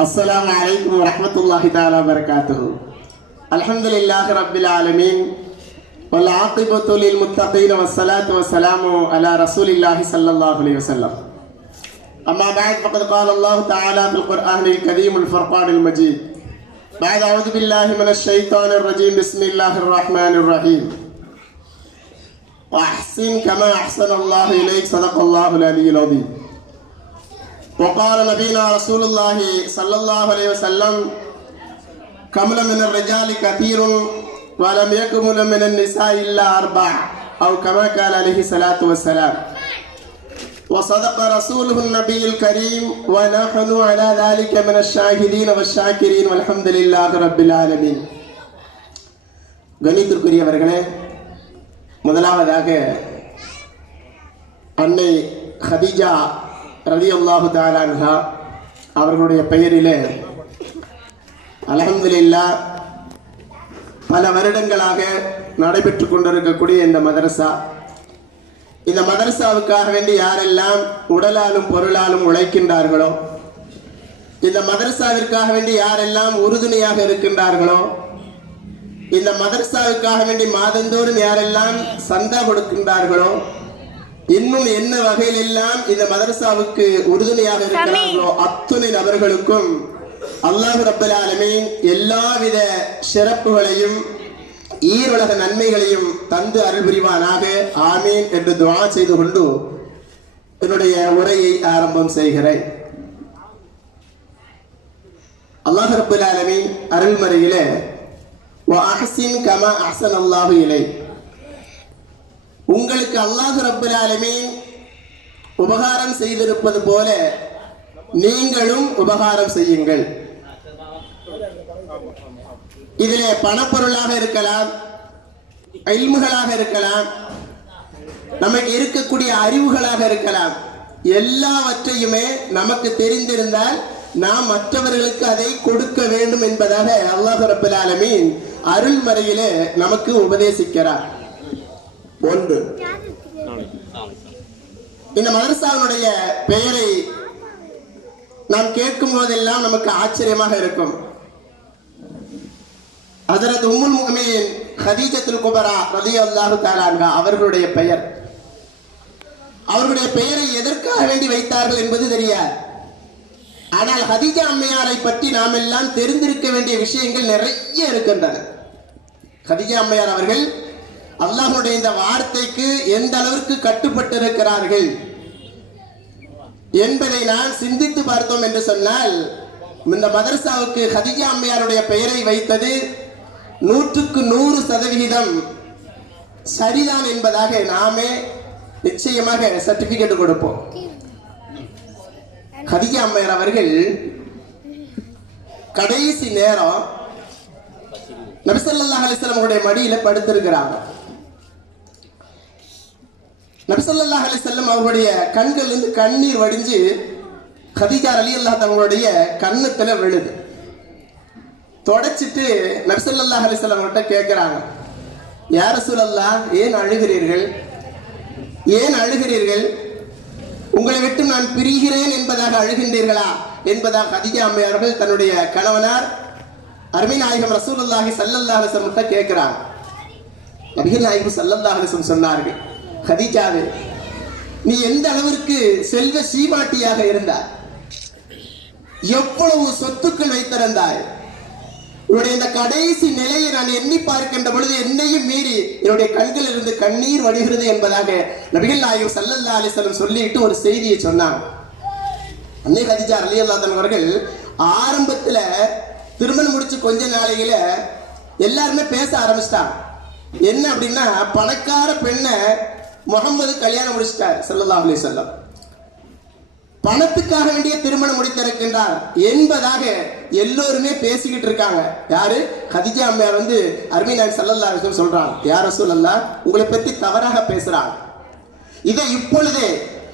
السلام عليكم ورحمة الله تعالى وبركاته الحمد لله رب العالمين والعاقبة للمتقين والصلاة والسلام على رسول الله صلى الله عليه وسلم أما بعد فقد قال الله تعالى في القرآن الكريم الفرقان المجيد بعد أعوذ بالله من الشيطان الرجيم بسم الله الرحمن الرحيم وأحسن كما أحسن الله إليك صدق الله العلي العظيم وقال نبينا رسول الله صلى الله عليه وسلم كمل من الرجال كثير ولم يكمل من النساء إلا أربع أو كما قال عليه الصلاة والسلام وصدق رسوله النبي الكريم ونحن على ذلك من الشاهدين والشاكرين والحمد لله رب العالمين கணித்திற்குரியவர்களே முதலாவதாக அன்னை ஹதீஜா ரவி அல்லாஹு தாலான்ஹா அவர்களுடைய பெயரிலே அலஹம்துலில்லா பல வருடங்களாக நடைபெற்று கொண்டிருக்கக்கூடிய இந்த மதரசா. இந்த மதரசாவுக்காக வேண்டி யாரெல்லாம் உடலாலும் பொருளாலும் உழைக்கின்றார்களோ இந்த மதரசாவிற்காக வேண்டி யாரெல்லாம் உறுதுணையாக இருக்கின்றார்களோ இந்த மதரசாவுக்காக வேண்டி மாதந்தோறும் யாரெல்லாம் சந்தா கொடுக்கின்றார்களோ இன்னும் என்ன வகையில் எல்லாம் இந்த மதரசாவுக்கு உறுதுணையாக இருக்கிறார்களோ அத்துணை நபர்களுக்கும் அல்லாஹு ரப்பல் ஆலமீன் எல்லாவித சிறப்புகளையும் ஈருலக நன்மைகளையும் தந்து அருள் புரிவானாக. ஆமீன் என்று துவா செய்து கொண்டு என்னுடைய உரையை ஆரம்பம் செய்கிறேன். அல்லாஹ் ரபுல் ஆலமின் அருள்மறையிலே கமா அஹசன் அல்லாஹு இலை உங்களுக்கு அல்லாஹ் ரப்பல் ஆலமீன் உபகாரம் செய்திருப்பது போல நீங்களும் உபகாரம் செய்யுங்கள். இதிலே பணப்பொருளாக இருக்கலாம் இல்முகளாக இருக்கலாம் நமக்கு இருக்கக்கூடிய அறிவுகளாக இருக்கலாம். எல்லாவற்றையுமே நமக்கு தெரிந்திருந்தால் நாம் மற்றவர்களுக்கு அதை கொடுக்க வேண்டும் என்பதாக அல்லாஹ் ரப்பல் ஆலமீன் அருள்மறையிலே நமக்கு உபதேசிக்கிறார். ஒன்று. இந்த மதரசாவினுடைய பெயரை நாம் கேட்கும் போதெல்லாம் நமக்கு ஆச்சரியமாக இருக்கும். அதரது உம்முல் முகமீன் ஹதீஜத்துல் குபரா ரதி அல்லாஹு தாலான்கா அவர்களுடைய பெயர். அவர்களுடைய பெயரை எதற்காக வேண்டி வைத்தார்கள் என்பது தெரியாது. ஆனால் ஹதீஜா அம்மையாரை பற்றி நாம் எல்லாம் தெரிந்திருக்க வேண்டிய விஷயங்கள் நிறைய இருக்கின்றன. ஹதீஜா அம்மையார் அவர்கள் அல்லாஹுடைய இந்த வார்த்தைக்கு எந்த அளவிற்கு கட்டுப்பட்டிருக்கிறார்கள் என்பதை நான் சிந்தித்து பார்த்தோம் என்று சொன்னால் இந்த மதரசாவுக்கு ஹதிஜா அம்மையாருடைய பெயரை வைத்தது நூற்றுக்கு நூறு சதவிகிதம் சரிதான் என்பதாக நாமே நிச்சயமாக சர்டிபிகேட் கொடுப்போம். ஹதிஜா அம்மையார் அவர்கள் கடைசி நேரம் நபிசல்லா அலிஸ்லாம் அவருடைய மடியில படுத்திருக்கிறாங்க. நபிசல்லாஹ் அலிசல்லம் அவர்களுடைய கண்கள் இருந்து கண்ணீர் வடிஞ்சு ஹதீஜா அலி அல்லா தங்களுடைய கண்ணத்துல விழுது. தொடச்சிட்டு நபிசல்லா அலி செல்லம் அவங்கள்ட்ட கேட்கிறாங்க யார சூழல்லா ஏன் அழுகிறீர்கள்? ஏன் அழுகிறீர்கள்? உங்களை விட்டு நான் பிரிகிறேன் என்பதாக அழுகின்றீர்களா? என்பதாக ஹதிஜா அம்மையார்கள் தன்னுடைய கணவனார் அருமைநாயகம் ரசூலுல்லாஹி சல்லல்லாஹு அலைஹி வஸல்லம் கேட்கிறார் நபிகள் நாயகம் சல்லல்லாஹ் அலைஹி சொன்னார்கள் கதீஜாவே நீ எந்த அளவிற்கு செல்வ சீமாட்டியாக இருந்தாய்? எவ்வளவு சொத்துக்கள் வைத்திருந்தாய்? உன்னுடைய இந்த கடைசி நிலையை நான் எண்ணி பார்க்கின்ற பொழுது என்னையும் மீறி என்னுடைய கண்களில் இருந்து கண்ணீர் வடிகிறது என்பதாக நபிகள் நாயகம் சல்லல்லா அலிசல்லம் சொல்லிட்டு ஒரு செய்தியை சொன்னாங்க அன்னை ஹதிஜா அலி அல்லாதன் அவர்கள் ஆரம்பத்துல திருமணம் முடிச்சு கொஞ்ச நாளையில எல்லாருமே பேச ஆரம்பிச்சிட்டாங்க. என்ன அப்படின்னா பணக்கார பெண்ணை முகமது கல்யாணம் முடிச்சிட்டார் செல்லல்லா அலி வஸல்லம். பணத்துக்காக வேண்டிய திருமணம் முடித்திருக்கின்றார் என்பதாக எல்லோருமே பேசிக்கிட்டு இருக்காங்க. யாரு? ஹதிஜா அம்மையார் வந்து அருமைநாயன் சல்லல்லா அலிஸ்லம் சொல்றாங்க யார சொல்லல்லா உங்களை பத்தி தவறாக பேசுறாங்க. இதை இப்பொழுதே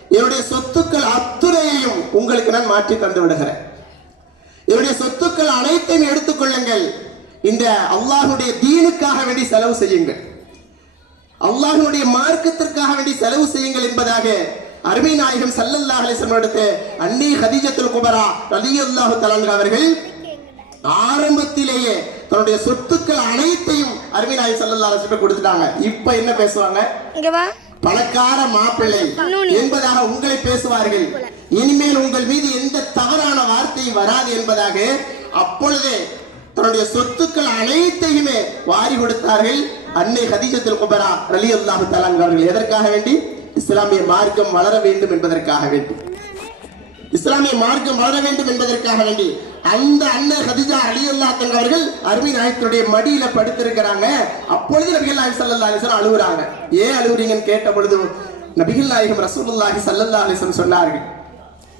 என்னுடைய சொத்துக்கள் அத்துறையையும் உங்களுக்கு நான் மாற்றி தந்து விடுகிறேன். என்னுடைய சொத்துக்கள் அனைத்தையும் எடுத்துக்கொள்ளுங்கள் இந்த அல்லாஹுடைய தீனுக்காக வேண்டி செலவு செய்யுங்கள். அல்லாஹனுடைய மார்க்கத்திற்காக வேண்டி செலவு செய்யுங்கள் என்பதாக அருமை நாயகம் சல்லல்லாஹு அலைஹி வஸல்லம் இடத்து அன்னி ஹதீஜத்துல் குபரா ரலியல்லாஹு தஆலா அவர்கள் ஆரம்பத்திலேயே தன்னுடைய சொத்துக்கள் அனைத்தையும் அருமை நாயகம் சல்லல்லாஹு அலைஹி வஸல்லம் கொடுத்துட்டாங்க. இப்ப என்ன பேசுவாங்க? பணக்கார மாப்பிள்ளை என்பதாக உங்களை பேசுவார்கள். இனிமேல் உங்கள் மீது எந்த தவறான வார்த்தையும் வராது என்பதாக அப்பொழுதே தன்னுடைய சொத்துக்கள் அனைத்தையுமே வாரி கொடுத்தார்கள். அன்னை ஹதீஜத்தில் குபரா ரலி அல்லாஹு அவர்கள் எதற்காக வேண்டி? இஸ்லாமிய மார்க்கம் வளர வேண்டும் என்பதற்காக வேண்டி. இஸ்லாமிய மார்க்கம் வளர வேண்டும் என்பதற்காக வேண்டி அந்த அண்ணன் ஹதிஜா அலி அல்லா அவர்கள் அருமை நாயகத்துடைய மடியில படுத்திருக்கிறாங்க. அப்பொழுது நபிகள் நாயகம் சல்லல்லா அலிசன் அழுகுறாங்க. ஏன் அழுகுறீங்கன்னு கேட்ட பொழுது நபிகள் நாயகம் ரசூலுல்லாஹி சல்லல்லா அலிசன் சொன்னார்கள்.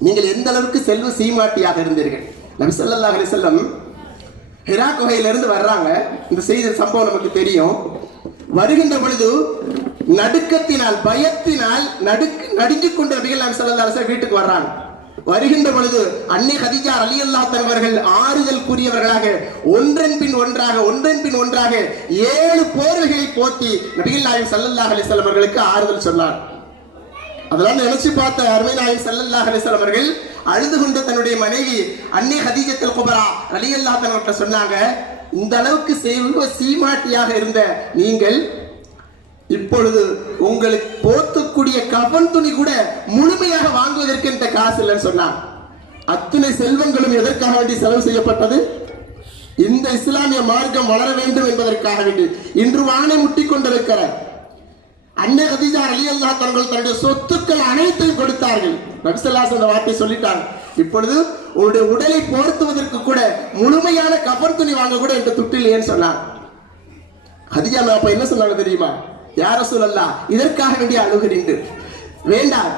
நீங்கள் எந்த அளவுக்கு செல்வ சீமாட்டியாக இருந்தீர்கள். நபி ஸல்லல்லாஹு அலிசல்லம் ஹிரா குகையிலிருந்து வர்றாங்க. இந்த செய்தி சம்பவம் நமக்கு தெரியும். வருகின்ற பொழுது நடுக்கத்தினால் பயத்தினால் நடுக்கு நடுங்கிக் கொண்டு நபிகள் நாயகம் வீட்டுக்கு வர்றாங்க. வருகின்ற பொழுது அன்னை ஹதிஜா அலி தலைவர்கள் ஆறுதல் கூறியவர்களாக ஒன்றன் பின் ஒன்றாக ஒன்றன் பின் ஒன்றாக ஏழு போர்வைகளை போத்தி நபிகள் நாயகம் சல்லல்லாஹ் அலைஹி அவர்களுக்கு ஆறுதல் சொன்னார். அதெல்லாம் நினைச்சு பார்த்த அருமை நாயகம் சல்லல்லாஹ் அலைஹி அவர்கள் அழுது கொண்டு தன்னுடைய மனைவி அன்னை ஹதீஜத்தில் குபரா ரலியல்லாஹு தஆலா சொன்னாங்க இந்த அளவுக்கு செல்வ சீமாட்டியாக இருந்த நீங்கள் இப்பொழுது உங்களுக்கு போர்த்தக்கூடிய கபன் துணி கூட முழுமையாக வாங்குவதற்கு இந்த காசு இல்லைன்னு சொன்னாங்க அத்தனை செல்வங்களும் எதற்காக வேண்டி செலவு செய்யப்பட்டது? இந்த இஸ்லாமிய மார்க்கம் வளர வேண்டும் என்பதற்காக வேண்டி. இன்று வானை முட்டி கொண்டிருக்கிற அன்னை கதீஜா அலி அல்லா தங்கள் தன்னுடைய சொத்துக்கள் அனைத்தையும் கொடுத்தார்கள். நபிசல்லாஸ் அந்த வார்த்தை சொல்லிட்டாங்க. இப்பொழுது உங்களுடைய உடலை போர்த்துவதற்கு கூட முழுமையான கபர் துணி வாங்க கூட என்ற துட்டு இல்லையேன்னு சொன்னாங்க. ஹதிஜா அப்ப என்ன சொன்னாங்க தெரியுமா? யார சொல்லலாம் இதற்காக வேண்டிய அழுகிறீர்கள் வேண்டாம்.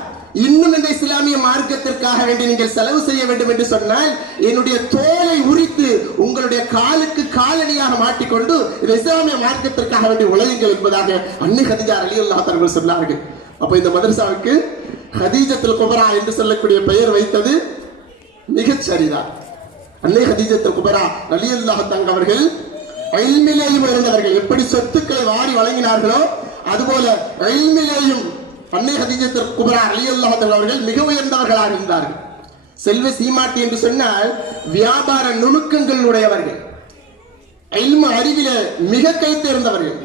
இன்னும் இந்த இஸ்லாமிய மார்க்கத்திற்காக வேண்டி நீங்கள் செலவு செய்ய வேண்டும் என்று சொன்னால் என்னுடைய தோலை உரித்து உங்களுடைய காலுக்கு காலணியாக மாட்டிக்கொண்டு இந்த இஸ்லாமிய மார்க்கத்திற்காக வேண்டி உழையுங்கள் என்பதாக அன்னை ஹதிஜா அலி அல்லா தர்கள் சொன்னார்கள். அப்ப இந்த மதரசாவுக்கு ஹதீஜத்தில் குபரா என்று சொல்லக்கூடிய பெயர் வைத்தது மிகச் சரிதான். அன்னை ஹதீஜத்தில் குபரா அலி அல்லாஹ் தங்க அவர்கள் அல்மிலேயும் இருந்தவர்கள் எப்படி சொத்துக்களை வாரி வழங்கினார்களோ அதுபோல அல்மிலேயும் அன்னை ஹதீஜத்தர் குபரா அலி அல்லாஹ் அவர்கள் மிக உயர்ந்தவர்களாக இருந்தார்கள். செல்வ சீமாட்டி என்று சொன்னால் வியாபார நுணுக்கங்கள் உடையவர்கள். இல்ம அறிவில மிக கை தேர்ந்தவர்கள்.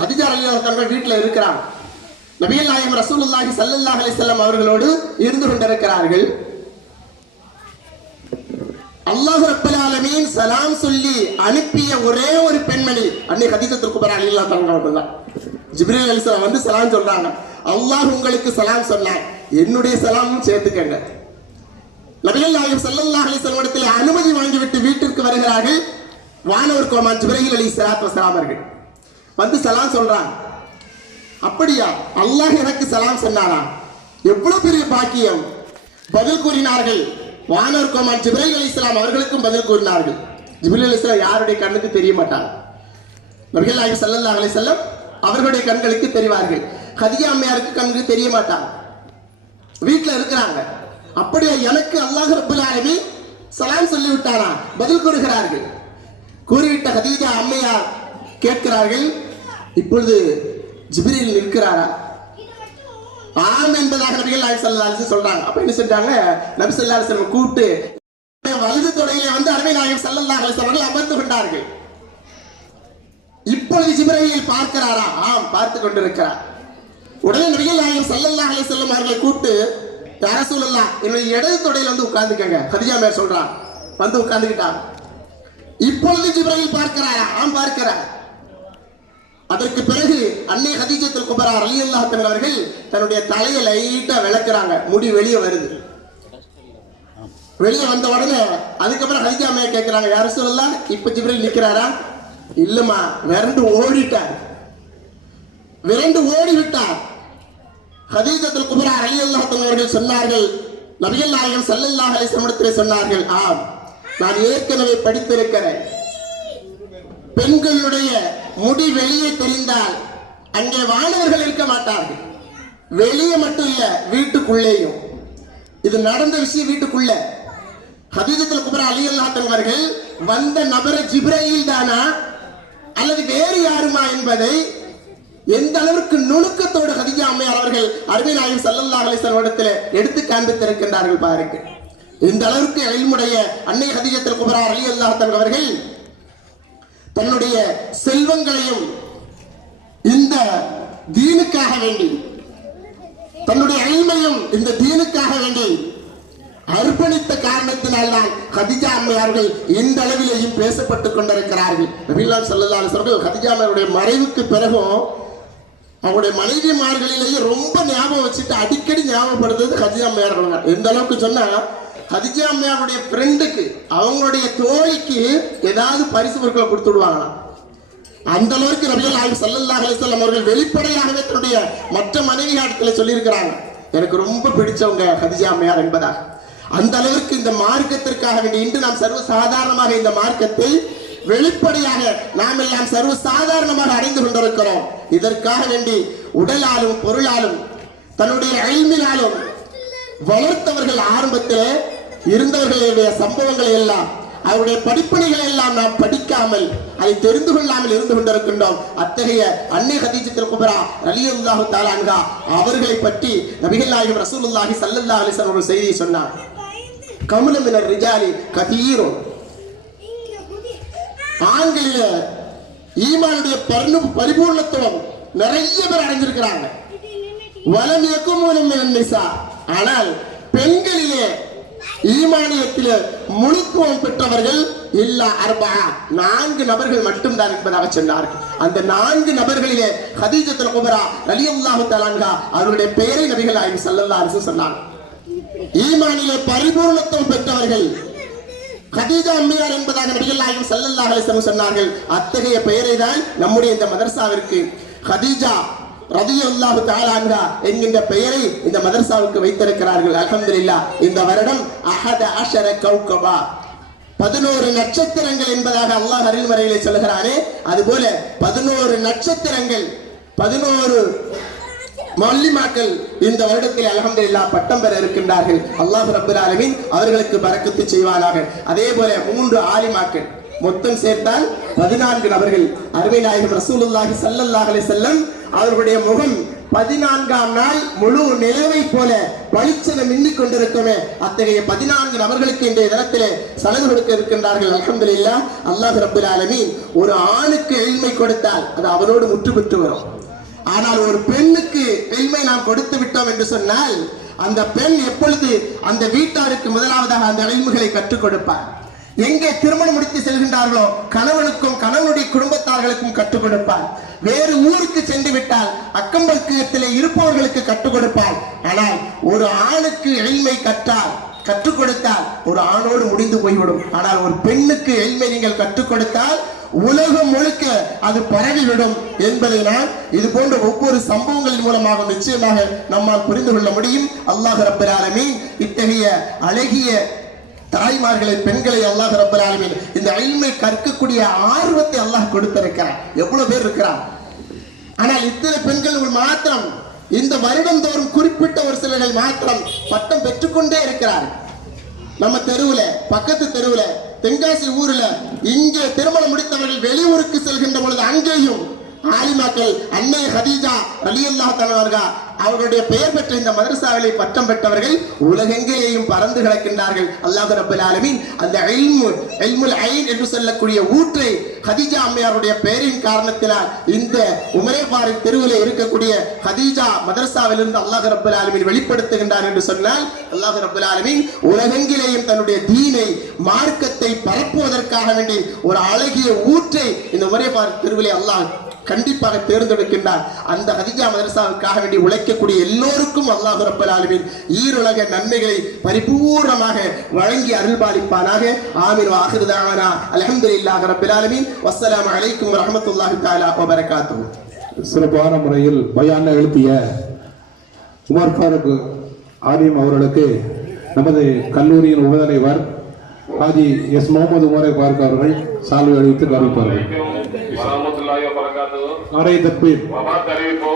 ஹதிஜா அலி தங்கள் வீட்டில் இருக்கிறாங்க. நபியல் நாயம் ரசூலுல்லாஹி சல்லல்லாஹ் அலைஹி அவர்களோடு இருந்து கொண்டிருக்கிறார்கள். அல்லாஹ் ரப்பல் ஆலமீன் சலாம் சொல்லி அனுப்பிய ஒரே ஒரு பெண்மணி அன்னை ஹதீஜத்துல் குபரா அலில்லா அவர்கள் தான். ஜிப்ரீல் அலிஸ்லாம் வந்து சலாம் சொல்றாங்க அல்லாஹ் உங்களுக்கு சலாம் சொன்னான். என்னுடைய சலாமும் சேர்த்துக்கங்க. நபிகள் நாயகம் ஸல்லல்லாஹு அலைஹி இடத்தில் அனுமதி வாங்கிவிட்டு வீட்டிற்கு வருகிறார்கள். வானவர் கோமான் ஜிப்ரஹில் அலி சலாத் வசலாம் அவர்கள். வந்து சலாம் சொல்றாங்க. அப்படியா? அல்லாஹ் எனக்கு சலாம் சொன்னாரா? எவ்வளவு பெரிய பாக்கியம். பதில் கூறினார்கள். வானவர் கோமான் ஜிப்ரஹில் அலி இஸ்லாம் அவர்களுக்கும் பதில் கூறினார்கள். ஜிப்ரஹில் அலி இஸ்லாம் யாருடைய கண்ணுக்கு தெரிய மாட்டாங்க நபிகள் நாயகம் ஸல்லல்லாஹு அலி வஸல்லம் அவர்களுடைய கண்களுக்கு தெரிவார்கள். ஹதியா அம்மையாருக்கு கண்ணுக்கு தெரிய மாட்டாங்க வீட்ல இருக்கிறாங்க. அப்படியே எனக்கு அல்லாஹ் ரப்பல் ஆலமீன் சலாம் சொல்லி விட்டாரா பதில் கூறுகிறார்கள். கூறிவிட்ட ஹதீஜா அம்மையார் கேட்கிறார்கள் இப்பொழுது ஜிப்ரீல் நிற்கிறாரா? ஆம் என்பதாக நபிகள் நாயக் சல்லா அலிசன் சொல்றாங்க. அப்ப என்ன செஞ்சாங்க நபி ஸல்லல்லாஹு அலிசன் கூப்பிட்டு வலது தொடையிலே வந்து அருமை நாயகம் ஸல்லல்லாஹு அலிசன் அவர்கள் அமர்ந்து கொண்டார்கள். இப்பொழுது ஜிப்ரீல் பார்க்கிறாரா? ஆம் பார்த்து கொண்டிருக்கிறார். உடனே நபிகள் நாயகம் ஸல்லல்லாஹு அலைஹி வஸல்லம் அவர்களை கூப்பிட்டு யார சொல்லலாம் என்னுடைய இடது தொடையில வந்து உட்கார்ந்துக்கங்க. ஹதிஜா மேர் சொல்றான். வந்து உட்கார்ந்துக்கிட்டா இப்பொழுது ஜிப்ரீல் பார்க்கிறாரா? ஆம் பார்க்கிறார். அதற்கு பிறகு அன்னை ஹதீஜத்துல் குபரா அலி தஆலா அவர்கள் தன்னுடைய தலையை லைட்டா விளக்குறாங்க. முடி வெளியே வருது. வெளியே வந்த உடனே அதுக்கப்புறம் ஹதீஜா அம்மையா கேட்கிறாங்க யார் சொல்லலாம் இப்ப ஜிப்ரீல் நிக்கிறாரா? இல்லம்மா விரண்டு ஓடிட்டார். விரண்டு ஓடி விட்டார் ஹதீஜத்துல் குபரா அலி அல்லாஹன் அவர்கள் சொன்னார்கள் நபிகள் நாயகம் ஸல்லல்லாஹு அலி சமடத்திலே சொன்னார்கள் ஆம் நான் ஏற்கனவே படித்திருக்கிறேன். பெண்களுடைய முடி வெளியே தெரிந்தால் அங்கே வானவர்கள் இருக்க மாட்டார்கள். வெளியே மட்டும் இல்ல வீட்டுக்குள்ளேயும். இது நடந்த விஷயம் வீட்டுக்குள்ள. ஹதீஜத்துல் குபரா அலி அவர்கள் வந்த நபரை ஜிப்ரையில் தானா? அல்லது வேறு யாருமா என்பதை எந்த அளவிற்கு நுணுக்கத்தோடு ஹதிஜா அம்மையார் அவர்கள் அருமை நாயகம் சல்லல்லா அலைஹி எடுத்து காண்பித்திருக்கின்றார்கள் பாருங்கள். இந்த அளவிற்கு எழில்முடைய அன்னை ஹதிஜத்தில் குபரா அலி அல்லாஹ் அவர்கள் தன்னுடைய செல்வங்களையும் இந்த தீனுக்காக வேண்டி தன்னுடைய அழிமையும் இந்த தீனுக்காக வேண்டி அர்ப்பணித்த காரணத்தினால்தான் கதிஜா அம்மையார்கள் இந்த அளவிலேயும் பேசப்பட்டுக் கொண்டிருக்கிறார்கள். நபிலாம் சொல்லலாம் சொல்கள் கதிஜா அம்மையாருடைய மறைவுக்கு பிறகும் அவருடைய மனைவிமார்களிலேயே ரொம்ப ஞாபகம் வச்சுட்டு அடிக்கடி ஞாபகப்படுத்துறது ஹதிஜா அம்மையார்கள் எந்த அளவுக்கு சொன்னா கதிஜா அம்மையாருடைய ஃப்ரெண்டுக்கு அவங்களுடைய தோழிக்கு ஏதாவது பரிசு பொருட்களை கொடுத்து விடுவாங்களாம். அந்த அளவுக்கு நபிகள் ஆய்வு ஸல்லல்லாஹு அலைஹி அவர்கள் வெளிப்படையாகவே தன்னுடைய மற்ற மனைவியாடத்துல சொல்லியிருக்கிறாங்க. எனக்கு ரொம்ப பிடிச்சவங்க ஹதிஜா அம்மையார் என்பதாக. அந்த அளவிற்கு இந்த மார்க்கத்திற்காக வேண்டி இன்று நாம் சர்வ சாதாரணமாக இந்த மார்க்கத்தை வெளிப்படையாக நாம் எல்லாம் சர்வ சாதாரணமாக அடைந்து கொண்டிருக்கிறோம். இதற்காக வேண்டி உடலாலும் பொருளாலும் தன்னுடைய அழிமினாலும் வளர்த்தவர்கள் ஆரம்பத்தில் இருந்தவர்களுடைய சம்பவங்களை எல்லாம் அவருடைய படிப்பணிகளை எல்லாம் நாம் படிக்காமல் அதை தெரிந்து கொள்ளாமல் இருந்து கொண்டிருக்கின்றோம். அத்தகைய அன்னை ஹதீஜத்தில் குபரா ரலியுல்லாஹு தாலான்கா அவர்களை பற்றி நபிகள் நாயகம் ரசூலுல்லாஹி ஸல்லல்லாஹு அலைஹி ஒரு செய்தியை சொன்னார். கமுலமினர் ரிஜாலி கதீரும் ஆண்களில ஈமானுடைய பரிணு பரிபூர்ணத்துவம் நிறைய பேர் அடைஞ்சிருக்கிறாங்க. வலம் எக்குமூலம் நிசா. ஆனால் பெண்களிலே ஈமானியத்தில் முழுத்துவம் பெற்றவர்கள் இல்ல அர்பா. நான்கு நபர்கள் மட்டும்தான் என்பதாக சொன்னார்கள். அந்த நான்கு நபர்களிலே ஹதீஜத்துல் குபரா ரலியல்லாஹு தலான்கா அவருடைய பெயரை நபிகள் ஆய்வு ஸல்லல்லாஹு அரசு சொன்னாங்க ஈமானிலே பரிபூர்ணத்துவம் பெற்றவர்கள். கதீஜா அம்மையார் என்பதாக நபிகள் நாயகம் ஸல்லல்லாஹு சொன்னார்கள். அத்தகைய பெயரை தான் நம்முடைய இந்த மதர்சாவிற்கு கதீஜா ரதியுல்லாஹு தாலாங்கா என்கின்ற பெயரை இந்த மதர்சாவுக்கு வைத்திருக்கிறார்கள். அல்ஹம்துலில்லாஹ். இந்த வருடம் அஹத அஷர கௌகபா. பதினோரு நட்சத்திரங்கள் என்பதாக அல்லாஹ் அருள்மறையிலே சொல்கிறாரே. அதுபோல பதினோரு நட்சத்திரங்கள் பதினோரு மல்லிமாக்கள் இந்த வருடத்தில் அல்ஹம்துலில்லாஹ் பட்டம் பெற இருக்கின்றார்கள். அல்லாஹ் ரப்பல் அவர்களுக்கு பறக்கத்து செய்வானாக. அதே போல மூன்று ஆலிமாக்கள் மொத்தம் சேர்த்தால் பதினான்கு நபர்கள். அருமை நாயகம் ரசூலுல்லாஹி ஸல்லல்லாஹு அலைஹி அவர்களுடைய முகம் பதினான்காம் நாள் முழு நிலவை போல பளிச்சென மின்னிக் கொண்டிருக்குமே. அத்தகைய பதினான்கு நபர்களுக்கு இன்றைய தினத்திலே சலகு கொடுக்க இருக்கின்றார்கள். அல்ஹம்துலில்லாஹ் அல்லாஹ் ரபுல் ஆலமின் ஒரு ஆணுக்கு எளிமை கொடுத்தால் அது அவனோடு முற்று பெற்று வரும். ஆனால் ஒரு பெண்ணுக்கு பெண்மை நாம் கொடுத்து விட்டோம் என்று சொன்னால் அந்த பெண் எப்பொழுது அந்த வீட்டாருக்கு முதலாவதாக அந்த எளிமைகளை கற்றுக் கொடுப்பார். எங்கே திருமணம் முடித்து செல்கின்றார்களோ கணவனுக்கும் கணவனுடைய குடும்பத்தார்களுக்கும் கற்றுக் கொடுப்பார். வேறு ஊருக்கு சென்று விட்டால் அக்கம்பக்கத்திலே இருப்பவர்களுக்கு கற்றுக் கொடுப்பார். ஆனால் ஒரு ஆணுக்கு எளிமை கற்றால் கற்றுக் கொடுத்தால் ஒரு ஆணோடு முடிந்து போய்விடும். ஆனால் ஒரு பெண்ணுக்கு எளிமை நீங்கள் கற்றுக் கொடுத்தால் உலகம் முழுக்க அது பரவிவிடும் என்பதை நான் இது போன்ற ஒவ்வொரு சம்பவங்களின் மூலமாக நிச்சயமாக நம்மால் புரிந்து கொள்ள முடியும். அல்லாஹ் ரப்பர் ஆலமீன் இத்தகைய அழகிய தாய்மார்களை பெண்களை அல்லாஹ் ரப்பர் ஆலமீன் இந்த அயில்மை கற்கக்கூடிய ஆர்வத்தை அல்லாஹ் கொடுத்திருக்கிறான். எவ்வளவு பேர் இருக்கிறார் ஆனால் இத்தனை பெண்கள் மாத்திரம் இந்த வருடம் தோறும் குறிப்பிட்ட ஒரு சிலர்கள் மாத்திரம் பட்டம் பெற்றுக்கொண்டே இருக்கிறார். நம்ம தெருவுல பக்கத்து தெருவுல தென்காசி ஊர்ல இங்கே திருமணம் முடித்தவர்கள் வெளியூருக்கு செல்கின்ற பொழுது அங்கேயும் ஆலிமாக்கள் அன்னை ஹதீஜா ரலியல்லாஹு தஆலா அவர்களுடைய பெயர் பெற்ற இந்த மதரசாவிலே பட்டம் பெற்றவர்கள் உலகெங்கிலேயும் பறந்து கிடக்கின்றார்கள். அல்லாஹ் ரபுல் ஆலமீன் அந்த இல்மு ஐன் என்று சொல்லக்கூடிய ஊற்றை ஹதீஜா அம்மையாருடைய பெயரின் காரணத்தினால் இந்த உமரேபாரி தெருவில் இருக்கக்கூடிய ஹதீஜா மதரசாவிலிருந்து அல்லாஹ் ரபுல் ஆலமீன் வெளிப்படுத்துகின்றார் என்று சொன்னால் அல்லாஹ் ரபுல் ஆலமீன் உலகெங்கிலேயும் தன்னுடைய தீனை மார்க்கத்தை பரப்புவதற்காக வேண்டி ஒரு அழகிய ஊற்றை இந்த உமரேபாரி தெருவிலே அல்லாஹ் கண்டிப்பாக தேர்ந்தெடுக்கின்றார். அந்த ஹதிஜா மதரசாவுக்காக வேண்டி உழைக்கக்கூடிய எல்லோருக்கும் அல்லாஹ் ரப்பல் ஆலமீன் ஈருலக நன்மைகளை பரிபூர்ணமாக வழங்கி அருள்பாலிப்பானாக. ஆமீன் வாஹிரு தாவானா. அல்ஹம்துலில்லாஹி ரப்பில் ஆலமீன். வஸ்ஸலாமு அலைக்கும் வரஹ்மத்துல்லாஹி தஆலா வ பரகாத்துஹு சிறப்பான முறையில் பயான எழுப்பிய உமர் ஃபாரூக் ஆரியம் அவர்களுக்கு நமது கல்லூரியின் உபதலைவர் ஹாஜி எஸ் முகமது உமரை பார்க்க அவர்கள் சால்வை அளித்து கருவிப்பார்கள் अरे तकबीर वहाँ हो